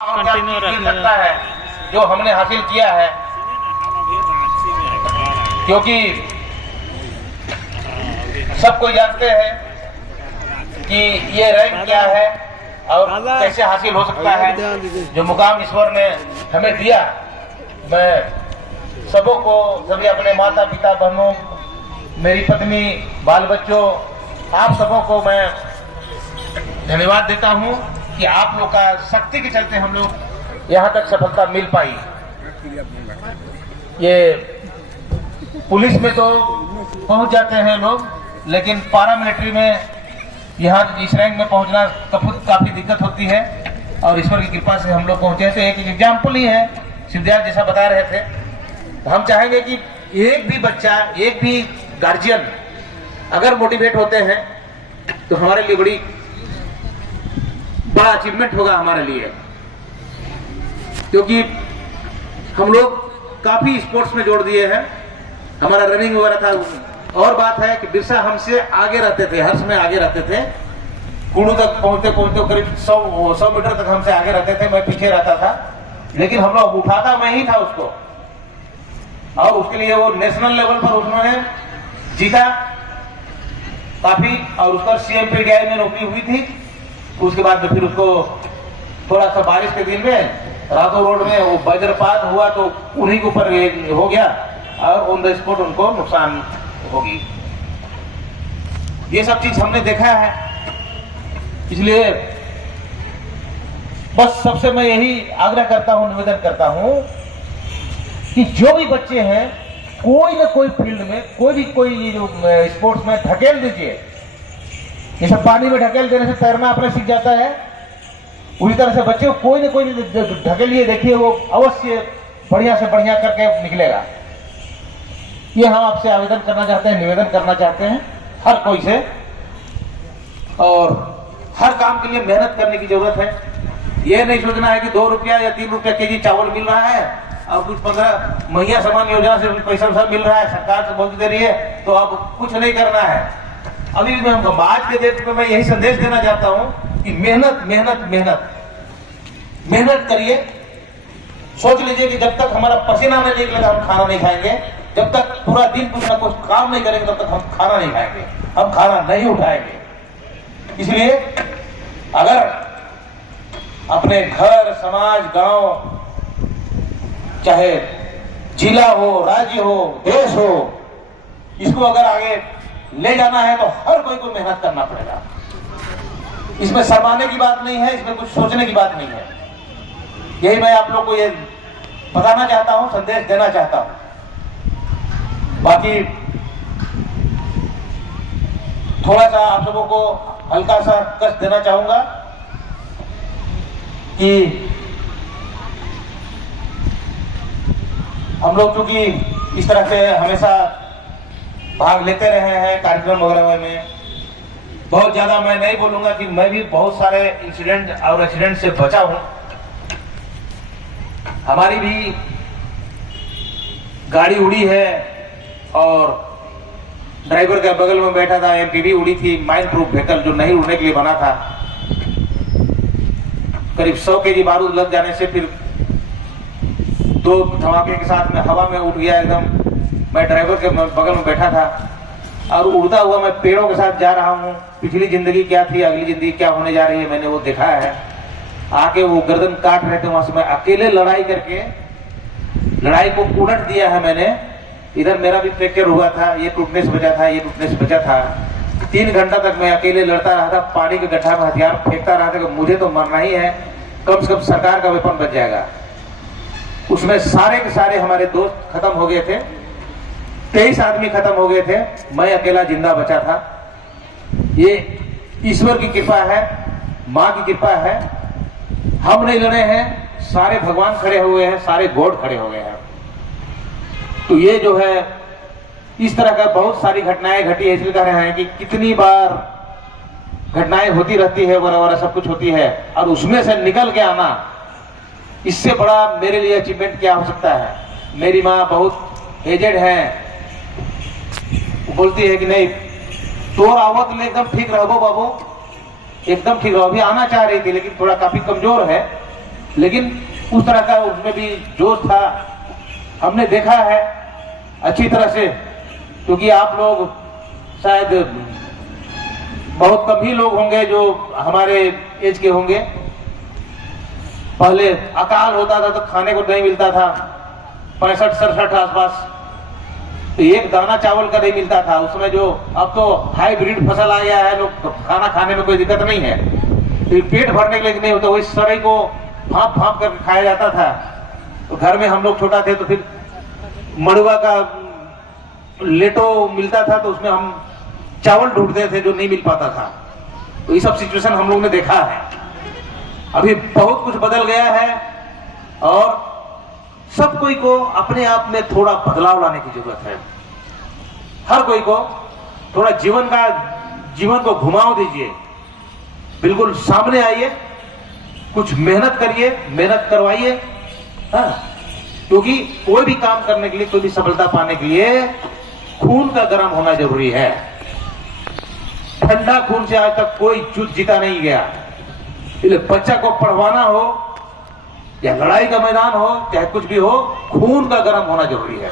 Continue रखना है जो हमने हासिल किया है, क्योंकि सब कोई जानते हैं कि ये रैंक क्या है और कैसे हासिल हो सकता है। जो मुकाम ईश्वर ने हमें दिया, मैं सबों को, सभी अपने माता पिता, बहनों, मेरी पत्नी, बाल बच्चों, आप सबों को मैं धन्यवाद देता हूं कि आप लोग का शक्ति के चलते हम लोग यहाँ तक सफलता मिल पाई। ये पुलिस में तो पहुंच जाते हैं लोग, लेकिन पारामिलिट्री में यहाँ इस रैंक में पहुंचना काफी दिक्कत होती है और ईश्वर की कृपा से हम लोग पहुंचे। तो एक एग्जाम्पल ही है, शिवदयाल जैसा बता रहे थे। तो हम चाहेंगे कि एक भी बच्चा, एक भी गार्जियन अगर मोटिवेट होते हैं तो हमारे लिए बड़ा अचीवमेंट होगा हमारे लिए, क्योंकि हम लोग काफी स्पोर्ट्स में जोड़ दिए हैं। हमारा रनिंग वगैरह था। और बात है कि बिरसा हमसे आगे रहते थे, हर समय आगे रहते थे। कुड़ू तक पहुंचते करीब 100 मीटर तक हमसे आगे रहते थे, मैं पीछे रहता था, लेकिन हम लोग उठाता मैं ही था उसको, और उसके लिए वो नेशनल लेवल पर उन्होंने जीता काफी। और उसका CMPDI में नौकरी हुई थी। उसके बाद में फिर उसको थोड़ा सा बारिश के दिन में रातों रोड में वो वज्रपात हुआ तो उन्हीं के ऊपर हो गया और ऑन द स्पॉट उनको नुकसान होगी। ये सब चीज हमने देखा है, इसलिए बस सबसे मैं यही आग्रह करता हूं, निवेदन करता हूं कि जो भी बच्चे हैं कोई ना कोई फील्ड में, कोई ये जो स्पोर्ट्स में ढकेल दीजिए। ये सब पानी में ढकेल देने से तैरना अपने सीख जाता है, उसी तरह से बच्चे को कोई ना कोई ढकेलिए, देखिए वो अवश्य बढ़िया से बढ़िया करके निकलेगा। ये हम आपसे आवेदन करना चाहते हैं, निवेदन करना चाहते हैं हर कोई से। और हर काम के लिए मेहनत करने की जरूरत है। ये नहीं सोचना है कि 2 रुपया या 3 रुपया केजी चावल मिल रहा है और कुछ 15 महिला सम्मान योजना से पैसा मिल रहा है, सरकार से बहुत दे रही है, तो अब कुछ नहीं करना है। अभी मैं आज के डेट में मैं यही संदेश देना चाहता हूं कि मेहनत मेहनत मेहनत मेहनत करिए। सोच लीजिए कि जब तक हमारा पसीना नहीं निकलेगा हम खाना नहीं खाएंगे, जब तक पूरा दिन कुछ ना कुछ काम नहीं करेंगे तब तक हम खाना नहीं खाएंगे, हम खाना नहीं उठाएंगे। इसलिए अगर अपने घर, समाज, गांव, चाहे जिला हो, राज्य हो, देश हो, इसको अगर आगे ले जाना है तो हर कोई को मेहनत करना पड़ेगा। इसमें शर्माने की बात नहीं है, इसमें कुछ सोचने की बात नहीं है। यही मैं आप लोग को ये बताना चाहता हूं, संदेश देना चाहता हूं। बाकी थोड़ा सा आप सबों को हल्का सा कष्ट देना चाहूंगा कि हम लोग चूंकि इस तरह से हमेशा भाग लेते रहे हैं कार्यक्रम वगैरह में, बहुत ज्यादा मैं नहीं बोलूंगा कि मैं भी बहुत सारे इंसिडेंट और एक्सीडेंट से बचा हूं। हमारी भी गाड़ी उड़ी है और ड्राइवर के बगल में बैठा था, MPV उड़ी थी, माइन प्रूफ व्हीकल जो नहीं उड़ने के लिए बना था। करीब 100 केजी बारूद लग जाने से फिर 2 धमाके के साथ में हवा में उठ गया एकदम। मैं ड्राइवर के बगल में बैठा था और उड़ता हुआ मैं पेड़ों के साथ जा रहा हूँ। पिछली जिंदगी क्या थी, अगली जिंदगी क्या होने जा रही है, मैंने वो देखा है। आके वो गर्दन काट रहे थे, वहां से मैं अकेले लड़ाई करके लड़ाई को उलट दिया है मैंने। इधर मेरा भी फ्रैक्चर हुआ था, ये टूटने से बचा था, ये टूटने से बचा था। 3 घंटा तक मैं अकेले लड़ता रहा था, पानी के गड्ढा में हथियार फेंकता रहा था कि मुझे तो मरना ही है, कम से कम सरकार का वेपन बच जाएगा। उसमें सारे के सारे हमारे दोस्त खत्म हो गए थे, 23 आदमी खत्म हो गए थे, मैं अकेला जिंदा बचा था। ये ईश्वर की कृपा है, माँ की कृपा है। हम नहीं लड़े हैं, सारे भगवान खड़े हुए हैं, सारे गॉड खड़े हो गए हैं। तो ये जो है इस तरह का बहुत सारी घटनाएं घटी है, इसलिए कह रहे हैं कि कितनी बार घटनाएं होती रहती है, वगैरह सब कुछ होती है, और उसमें से निकल के आना, इससे बड़ा मेरे लिए अचीवमेंट क्या हो सकता है। मेरी माँ बहुत एजेड है, बोलती है कि नहीं तोर आवत में एकदम ठीक रहो बाबू, एकदम ठीक रहो। अभी आना चाह रही थी लेकिन थोड़ा काफी कमजोर है, लेकिन उस तरह का उसमें भी जोश था, हमने देखा है अच्छी तरह से। क्योंकि आप लोग शायद बहुत कम ही लोग होंगे जो हमारे एज के होंगे। पहले अकाल होता था तो खाने को नहीं मिलता था, 65-67 आसपास, तो एक दाना चावल का नहीं मिलता था उसमें। जो अब तो हाइब्रिड फसल आ गया है, लोग खाना खाने में कोई दिक्कत नहीं है, तो पेट भरने के लिए नहीं होता, वही सराई को भाप भाप करके खाया जाता था। तो घर में हम लोग छोटा थे तो फिर मड़ुआ का लेटो मिलता था, तो उसमें हम चावल ढूंढते थे जो नहीं मिल पाता था। तो ये सब सिचुएशन हम लोग ने देखा है। अभी बहुत कुछ बदल गया है और सब कोई को अपने आप में थोड़ा बदलाव लाने की जरूरत है। हर कोई को थोड़ा जीवन को घुमाव दीजिए, बिल्कुल सामने आइए, कुछ मेहनत करिए, मेहनत करवाइए। हाँ, क्योंकि कोई भी काम करने के लिए, कोई भी सफलता पाने के लिए खून का गर्म होना जरूरी है। ठंडा खून से आज तक कोई युद्ध जीता नहीं गया। इसलिए बच्चा को पढ़वाना हो या लड़ाई का मैदान हो, चाहे कुछ भी हो, खून का गर्म होना जरूरी है।